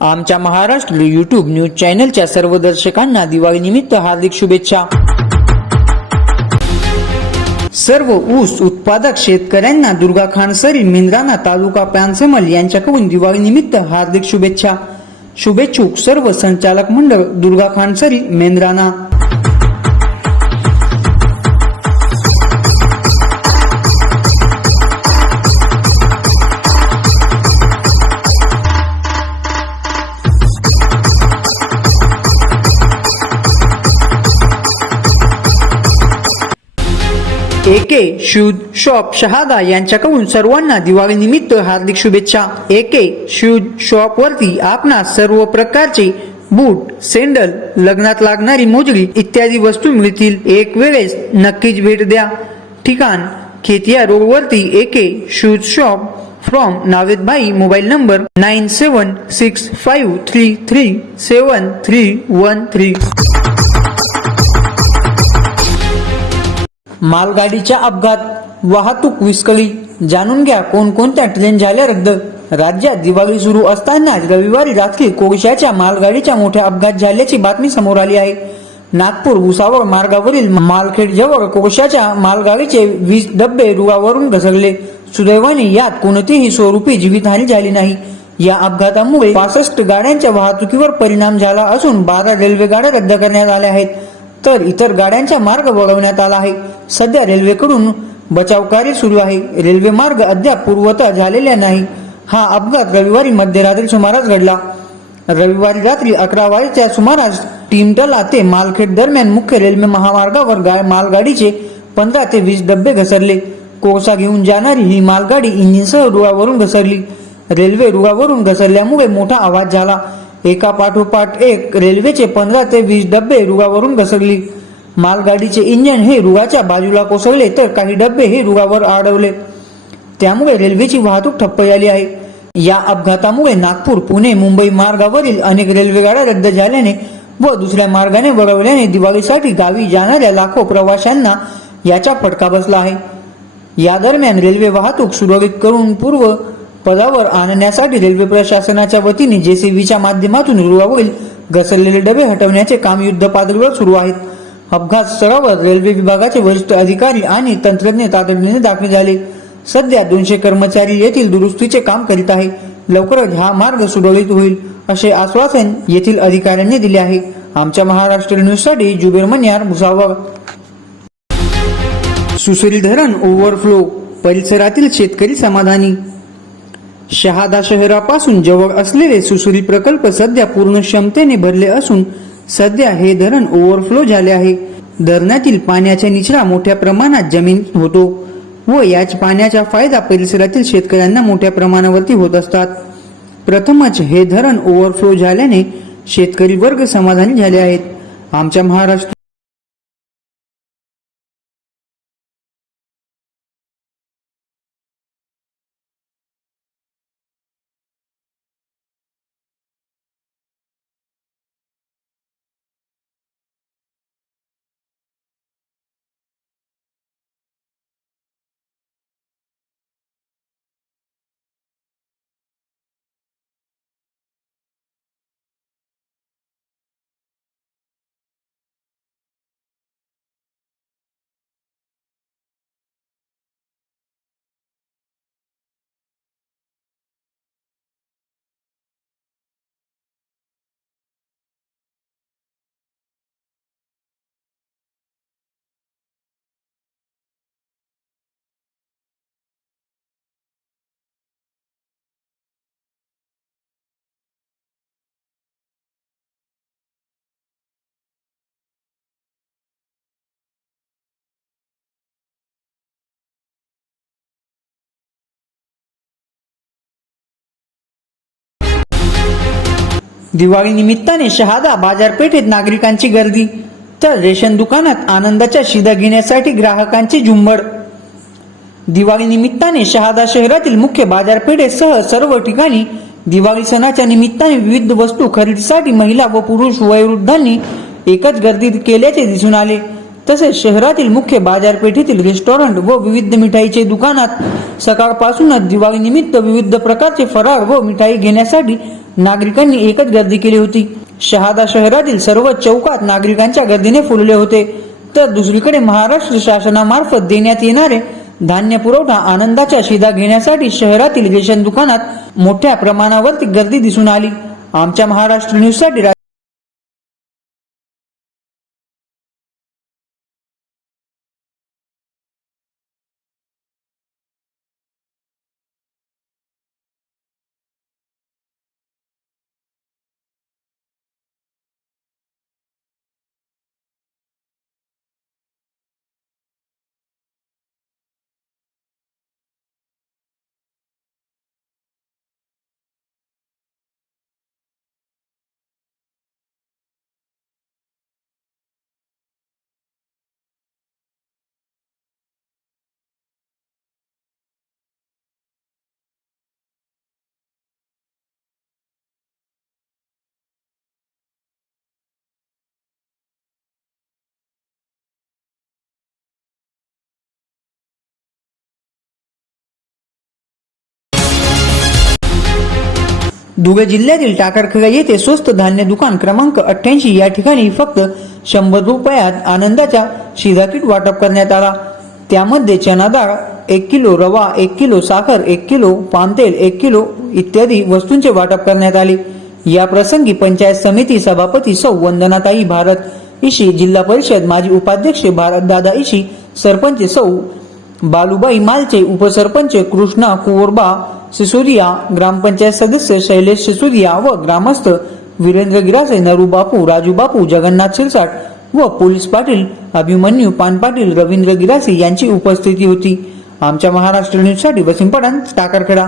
आमच्या Maharashtra YouTube news चॅनलच्या सर्व दर्शकांना दिवाळी निमित्त हार्दिक शुभेच्छा. सर्व ऊस उत्पादक शेतकऱ्यांना दुर्गा खानसरी मेंद्राना तालुका पॅन्समल यांच्याकडून दिवाळी निमित्त हार्दिक शुभेच्छा. शुभेच्छुक सर्व संचालक मंडळ दुर्गा खानसरी मेंद्राना एके शूज शॉप शहादा यांच्याकडून सर्वांना दिवाळी निमित्त हार्दिक शुभेच्छा. एके शूज शॉप वरती आपणास सर्व प्रकारचे बूट सेंडल लग्नात लागणारी मोजडी इत्यादी वस्तू मिळतील. एक वेळेस नक्कीच भेट द्या. ठिकाण खेतिया रोड वरती AK shoes shop from Navedbhai mobile number nine seven six five three three seven three one three. मालगाडीच्या अपघात वाहतूक विस्कळी. जाणून घ्या कोणकोणत्या ट्रेन झाल्या रद्द. राज्यात दिवाळी सुरू असतानाच रविवारी रात्री कोळशाच्या मालगाडीच्या मोठ्या अपघात झाल्याची बातमी समोर आली आहे. नागपूर भुसावळ मार्गावरील मालखेड जवळ कोळशाच्या मालगाडीचे वीस डब्बे रुळावरून घसरले. सुदैवाने यात कोणतीही स्वरूपी जीवितहानी झाली नाही. या अपघातामुळे पासष्ट गाड्यांच्या वाहतुकीवर परिणाम झाला असून बारा रेल्वे गाड्या रद्द करण्यात आल्या आहेत. तर इतर गाड्यांचा मार्ग वळवण्यात आला आहे. सध्या रेल्वेकडून बचाव कार्य सुरू आहे. रेल्वे मार्ग अद्याप पूर्वत झालेला नाही. हा अपघात रविवारी मध्यरात्री सुमारास घडला. रविवारी रात्री अकरा वाजेच्या सुमारास टीमटला ते मालखेड दरम्यान मुख्य रेल्वे महामार्गावर गा- मालगाडीचे पंधरा ते वीस डब्बे घसरले. कोळसा घेऊन जाणारी ही मालगाडी इंजिनसह रुळावरून घसरली. रेल्वे रुळावरून घसरल्यामुळे मोठा आवाज झाला. एका पाठोपाठ एक रेल्वेचे पंधरा ते वीस डब्बे रुगावरून घसरली. मालगाडीचे इंजिन हे रुगाच्या बाजूला कोसळले तर काही डबे हे रुगावर आडवले. त्यामुळे रेल्वेची वाहतूक ठप्प झाली आहे. या अपघातामुळे नागपूर पुणे मुंबई मार्गावरील अनेक रेल्वेगाड्या रद्द झाल्याने व दुसऱ्या मार्गाने वळवल्याने दिवाळीसाठी गावी जाणाऱ्या लाखो प्रवाशांना याचा फटका बसला आहे. या दरम्यान रेल्वे वाहतूक सुरळीत करून पूर्व पदावर आणण्यासाठी रेल्वे प्रशासनाच्या वतीने जेसीबीच्या माध्यमातून रुळावरील घसरलेले डबे हटवण्याचे काम युद्ध पातळीवर सुरू आहेत. अपघात स्थळावर रेल्वे विभागाचे वरिष्ठ अधिकारी आणि तंत्रज्ञ तातडीने दाखल झाले. सध्या दोनशे कर्मचारी येथील दुरुस्तीचे काम करीत आहे. लवकरच हा मार्ग सुरळीत होईल असे आश्वासन येथील अधिकाऱ्यांनी दिले आहे. आमच्या महाराष्ट्र न्यूजसाठी जुबेर मन्यार भुसावळ. सुसरी धरण ओव्हरफ्लो परिसरातील शेतकरी समाधानी शहादा शहरापासून जवळ असलेले सुसुरी प्रकल्प सध्या पूर्ण क्षमतेने भरले असून सध्या हे धरण ओव्हरफ्लो झाले आहे. धरणातील पाण्याचा निचरा मोठ्या प्रमाणात जमीन होतो व याच पाण्याचा फायदा परिसरातील शेतकऱ्यांना मोठ्या प्रमाणावरती होत असतात. प्रथमच हे धरण ओव्हरफ्लो झाल्याने शेतकरी वर्ग समाधानी झाले आहेत. आमच्या महाराष्ट्र दिवाळी निमित्ताने शहादा बाजारपेठेत नागरिकांची गर्दी तर रेशन दुकानात आनंदाच्या शिदा घेण्यासाठी ग्राहकांची झुंबड. दिवाळी निमित्ताने शहादा शहरातील मुख्य बाजारपेठेसह सर्व ठिकाणी दिवाळी सणाच्या निमित्ताने विविध वस्तू खरेदीसाठी महिला व पुरुष वयोवृद्धांनी एकच गर्दी केल्याचे दिसून आले. तसेच शहरातील मुख्य बाजारपेठेतील रेस्टॉरंट व विविध मिठाईचे दुकानात सकाळपासूनच दिवाळीनिमित्त विविध प्रकारचे फराळ व मिठाई घेण्यासाठी नागरिकांनी एकच गर्दी केली होती. शहादा शहरातील सर्व चौकात नागरिकांच्या गर्दीने फुलले होते. तर दुसरीकडे महाराष्ट्र शासनामार्फत देण्यात येणारे धान्य पुरवठा आनंदाच्या शिदा घेण्यासाठी शहरातील रेशन दुकानात मोठ्या प्रमाणावरती गर्दी दिसून आली. आमच्या महाराष्ट्र न्यूज धुळे जिल्ह्यातील टाकरखेडा येथे स्वस्त धान्य दुकान क्रमांक अठ्ठ्याऐंशी या ठिकाणी फक्त शंभर रुपयात आनंदाच्या शिधाकीट वाटप करण्यात आला. त्यामध्ये चना डाळ एक किलो रवा एक किलो साखर एक किलो पानतेल एक किलो इत्यादी वस्तूंचे वाटप करण्यात आले. या प्रसंगी पंचायत समिती सभापती सौ वंदनाताई भारत इशी जिल्हा परिषद माजी उपाध्यक्ष भारत दादा इशी सरपंच सौ बालुबाई मालचे उपसरपंच कृष्णा कुवरबा सिसोदिया ग्रामपंचायत सदस्य शैलेश सिसोदिया व ग्रामस्थ वीरेंद्र गिरासे नरू बापू राजू बापू जगन्नाथ सिरसाट व पोलीस पाटील अभिमन्यू पान पाटील रवींद्र गिरासे यांची उपस्थिती होती. आमच्या महाराष्ट्र न्यूजसाठी वसीम पठाण टाकरखेडा.